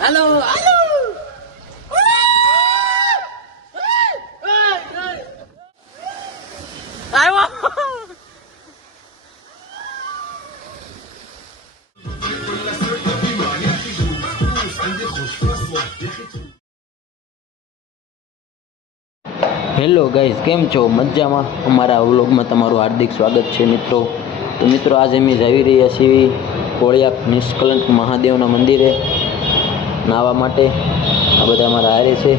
હાલો હાલો આવ્યો hello guys, કેમ છો? મજામાં? અમારા વ્લોગમાં તમારું હાર્દિક સ્વાગત છે મિત્રો. તો મિત્રો આજે અમે જઈ રહ્યા છીએ કોળિયાક નિષ્કલંક મહાદેવના મંદિરે નાહવા માટે. આ બધા અમારા હારે છે.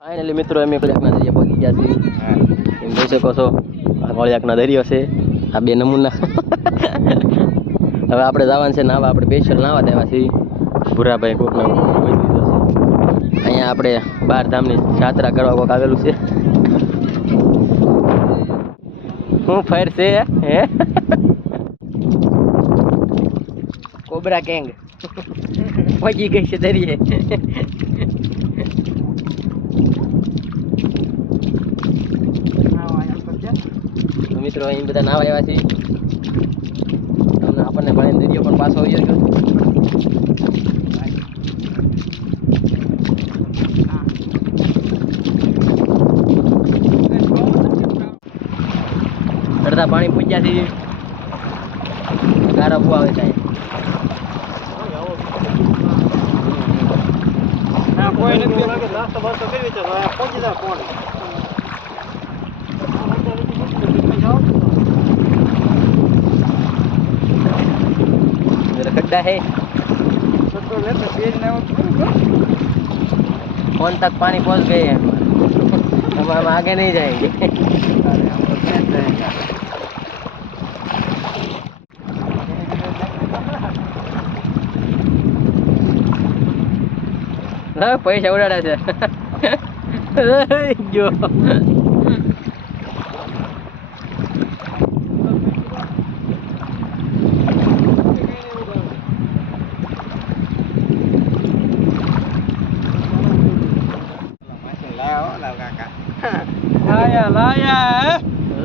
ફાઇનલી મિત્રો અમે કોળિયાકના દરિયા પહોંચી ગયા છીએ. એમ જોઈ શકો છો, આ કોળિયાકના દરિયો છે. આ બે નમૂના. હવે આપણે જવાનું છે નાહવા. આપણે સ્પેશિયલ નાહવા દેવા છીએ. ભૂરાભાઈ કોકના અહીંયા આપણે 12 ધામની યાત્રા કરવા કોક આવેલું છે. હું ફેર છે હે કોબરા ગેંગ પહોંચી ગઈ છે દરિયે. તો મિત્રો અહીં બધા નાવા આવ્યા છે. આપણને ભાઈ દરિયો પણ પાછો આવી ગયો. અડધા પાણી પૂજ્યા છે. ગારા બહુ આવે છે. કોઈ નથી લાગે નાસ્તો બાસ્તો કરી તો પહોંચી જાય કોણ खड्डा है फोन तक पानी पहुंच गए हैं. हम आगे नहीं जाएंगे. पैसा उड़ा છે જો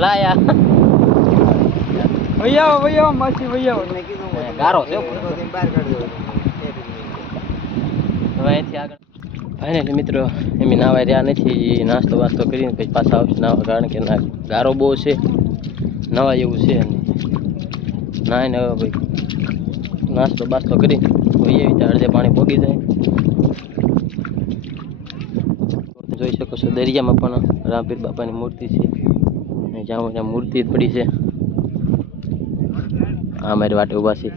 લાયા ભૈયા માસી ભૈયા ગારો છે બહાર કાઢ્યો. હવે અહીંથી આગળ ફાઇનલી મિત્રો એમ નાવા રહ્યા નથી. નાસ્તો વાસ્તો કરીને પછી પાછા આવશે નાવા, કારણ કે ગારો બહુ છે. નવા એવું છે નાય ને હવે ભાઈ નાસ્તો બાસ્તો કરી જોઈએ વિચાર અડધે પાણી પોગી જાય. જોઈ શકો છો દરિયામાં પણ રામપીર બાપાની મૂર્તિ છે. જ્યાં ત્યાં મૂર્તિ જ પડી છે. આ મારી વાટે ઊભા છે.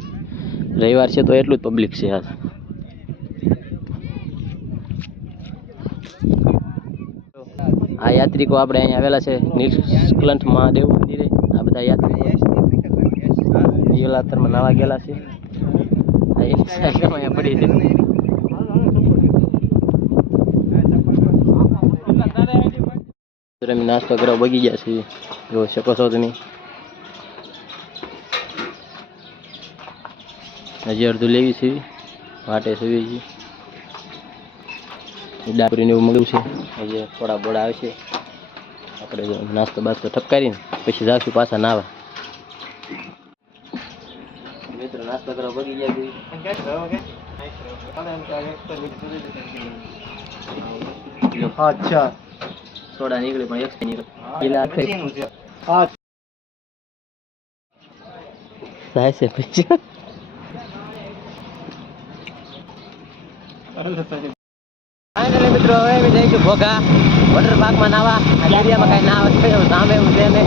રવિવાર છે તો એટલું જ પબ્લિક છે આજ. આ યાત્રિકો આપણે અહીંયા આવેલા છે નિષ્કલંક મહાદેવ મંદિરે. આ બધા યાત્રિકો યલાતરમાં નાવા ગયેલા છે. અહીંયા પડી છે. નાસ્તો કરવા બગી ગયા છે. જોઈ શકો છો તમે. હજી અડધું લેવી છે. વાટે સેવી છે. ડાબરીને એવું મળ્યું છે. હજી થોડા બોડા આવશે. આપણે નાસ્તો બાસ્તો ઠપકારીને પછી જાશું પાછા નાવા. મિત્રો નાસ્તો કરવા બગી ગયા છે. અચ્છા સોડા નીકળે પણ એક નીકળે. થાય છે પછી ફાઇનલી મિત્રો હવે અમે જઈશું ઘોઘા વોટર પાર્કમાં નાવા. દરિયામાં કાંઈ નાવા સામે એવું છે ને,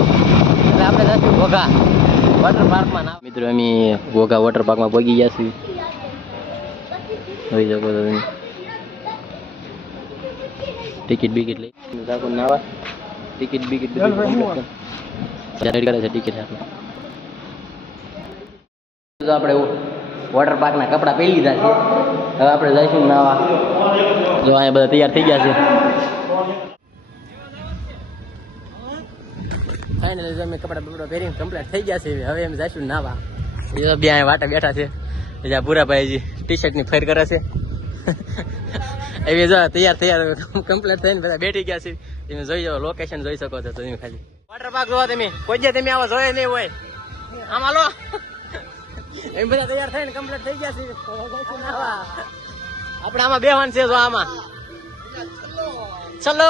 એટલે આપણે જઈશું ઘોઘા વોટર પાર્કમાં નાવા. મિત્રો અમે ઘોઘા વોટર પાર્કમાં પહોંચી ગયા છીએ. જોઈ શકો છો તમે. ટિકિટ બિકિટ લઈ નાવા. ટિકિટ બિકિટ કરે છે. ટિકિટ આપણે વોટર પાર્કના કપડાં પહેરી લીધા છે. હવે આપણે જઈશું નાવા. જો અહીંયા બધા તૈયાર થઈ ગયા છે. ફાઇનલી અમે કપડાં બપડા પહેરીને કમ્પ્લીટ થઈ ગયા છે. હવે એમ જઈશું નાવા. એ બે અહીંયા વાટે બેઠા છે. જ્યાં ભૂરાભાઈ ટી શર્ટની ફેર કરે છે. એવી જો તૈયાર કમ્પ્લીટ થઈને બધા બેઠી ગયા છે. તમે જોઈ જાઓ, લોકેશન જોઈ શકો છો તમે. ખાલી વોટર પાર્ક જોવા તમે કોઈ જે તમે આવો જોયે નહીં હોય. આમાં લો એમ બધા તૈયાર થઈને કમ્પ્લીટ થઈ ગયા છે. આપણે આમાં બેવાન છે જો આમાં. ચલો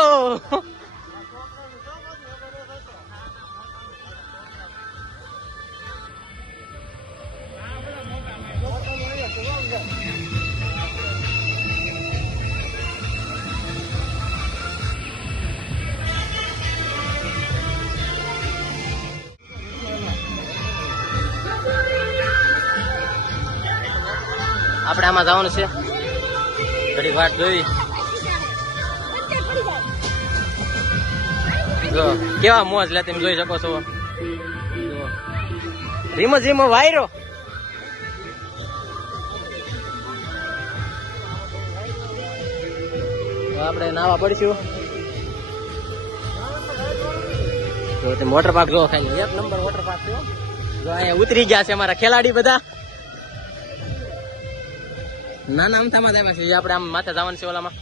આપણે આમાં જવાનું છે. ઘડી વાટ જોઈ. જો કેવા મોજ લે તમે જોઈ શકો છો. ધીમો ધીમો વાયરો. આપણે નાવા પડશું. તો વોટર પાર્ક જો ખાલી 1 નંબર વોટર પાર્ક છે. જો અહીંયા ઉતરી ગયા છે અમારા ખેલાડી બધા. નાના અમથામાં જ આવ્યા છે. આપણે આમ માથે જવાનું છે ઓલામાં.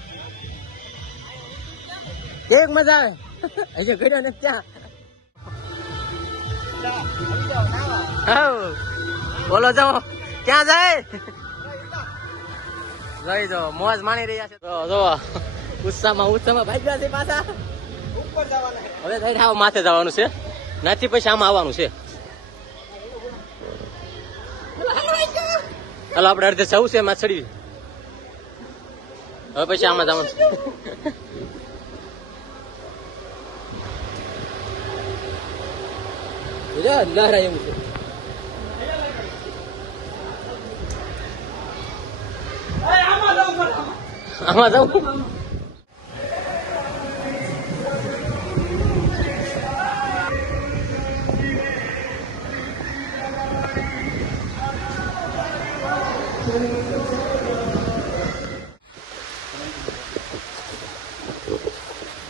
કેવી મજા આવે. હજી ઘડ્યો ને ત્યાં બોલો જાઓ ક્યાં જાય. જોઈ જો મોજ માણી રહ્યા છે. જો ઉત્સાહમાં ભાગ્યા છે પાછા. હવે થઈ આવ માથે જવાનું છે. નથી પછી આમાં આવવાનું છે. હાલો આપણે અડધે જવું છે એમાં ચડી. હવે પછી આમાં જવાનું લહરા એવું છે. આમાં જવું.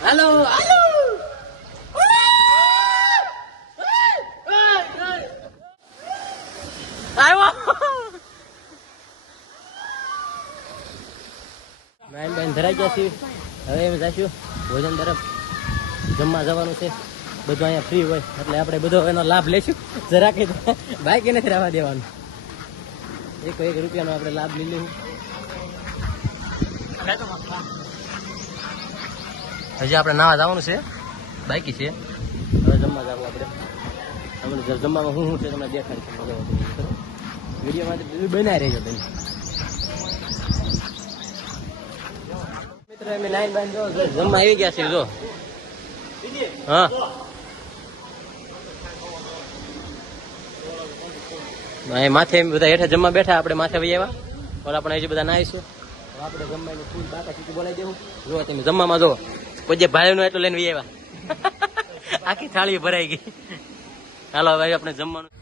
હાલો હાલો બેન ધરાઈ ગયા છીએ. હવે એમ જઈશું ભોજન તરફ. જમવા જવાનું છે. બધું અહીંયા ફ્રી હોય એટલે આપણે બધો એનો લાભ લઈશું. જરાક બાકી નથી રહેવા દેવાનું. 1 રૂપિયાનો આપણે લાભ લઈ લઈશું. હજી આપણે નાવા જવાનું છે. બાકી છે. હવે જમવા જવું આપણે. તમને જમવામાં શું છે તમને દેખાડીશું. વિડીયોમાં બનાવી રહેજો તમે. મિત્રો અમે લાઈન બાંધ જો જમવા આવી ગયા છે. જો હા માથે બધા હેઠા જમવા બેઠા. આપણે માથે વહી આવ્યા. ઓલા આપણે હજી બધા નાહીશું. આપણે જમવાનું ફૂલ બાકા ચીકી બોલાવી દેવું. જો તમે જમવામાં જો કોઈ ભાઈનું એટલું લઈને વહી આવ્યા. આખી થાળી ભરાઈ ગઈ. હાલો ભાઈ આપણે જમવાનું.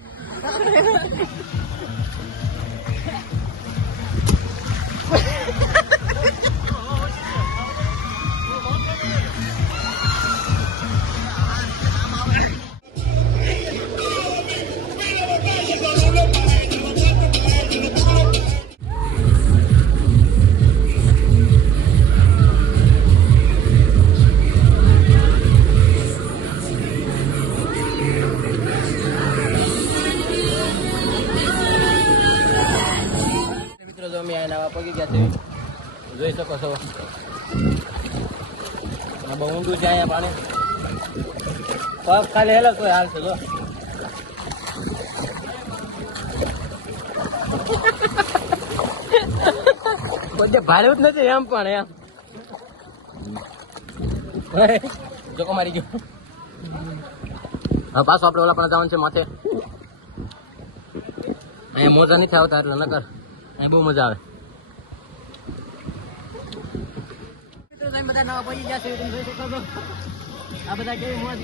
પગી ગયા છે. જોઈ શકો છો બહુ ઊંડું છે અહીંયા પાણી. પગ ખાલી હેલો તો હાલશે. જો બધે ભારે જ નથી એમ પણ એમ જોકો મારી ગયો. હા પાછું આપણે ઓલા પણ જવાનું છે માથે. અહીંયા મોજા નથી આવતા એટલે નકર અહીં બહુ મજા આવે. બધા નવા પડી ગયા છે. આ બધા કેવી મોજ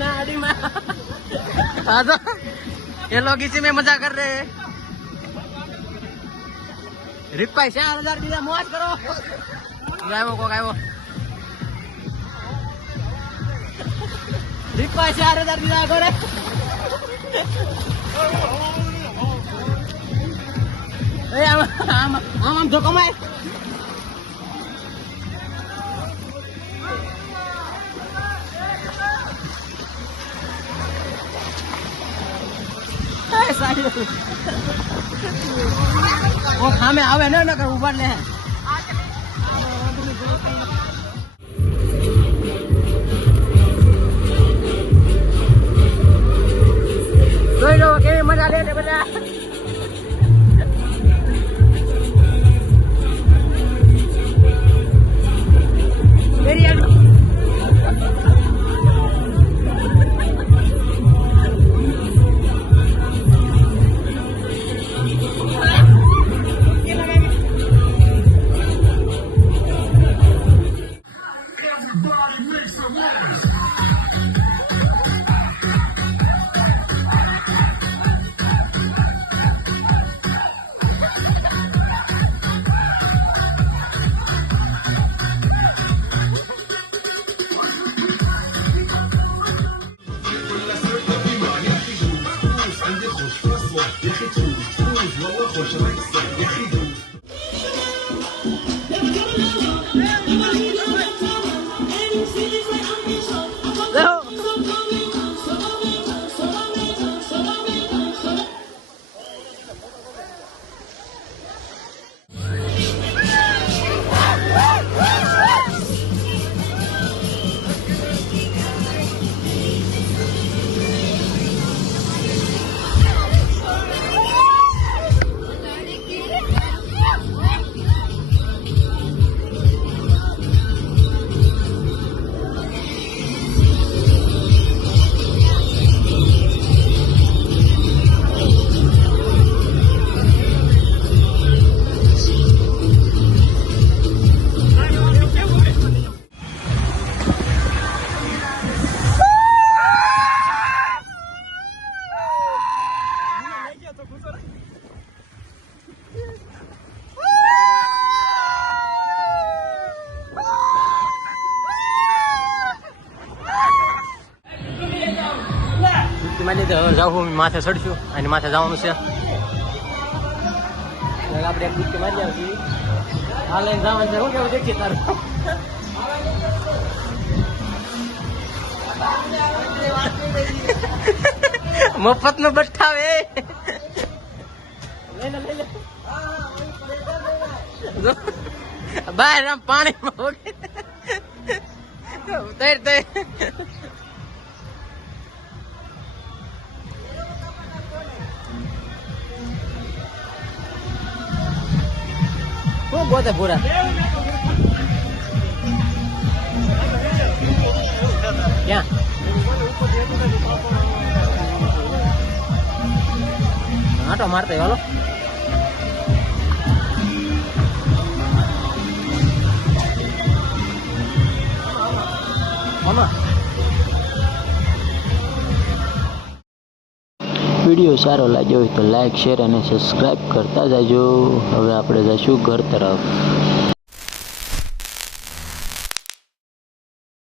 ના અડીમાં ये लोग इसी में मजा कर रहे हैं. रिपाई 4000 दिया मौज करो. गायबो को गायबो रिपाई 4000 दिया करे. ए आम जो कमाए ઓ સામે આવે ને નકર ઉભા લે જોઈ લો કેવી મજા લે છે બધા જાઉં માથે ચડશું અને માથે જવાનું છે આપણે એક ડૂબકી મારી આવશું આ લઈને જવાનું છે શું કેવું દેખીએ તારું મફત નો બઠાવે બહાર આમ પાણીમાં તૈર તૈર શું ગોતે પૂરા ક્યાં આટો મારતો હાલો વિડીયો સારો લાગ્યો હોય તો લાઈક શેર અને સબસ્ક્રાઈબ કરતા જાજો હવે આપણે જઈશું ઘર તરફ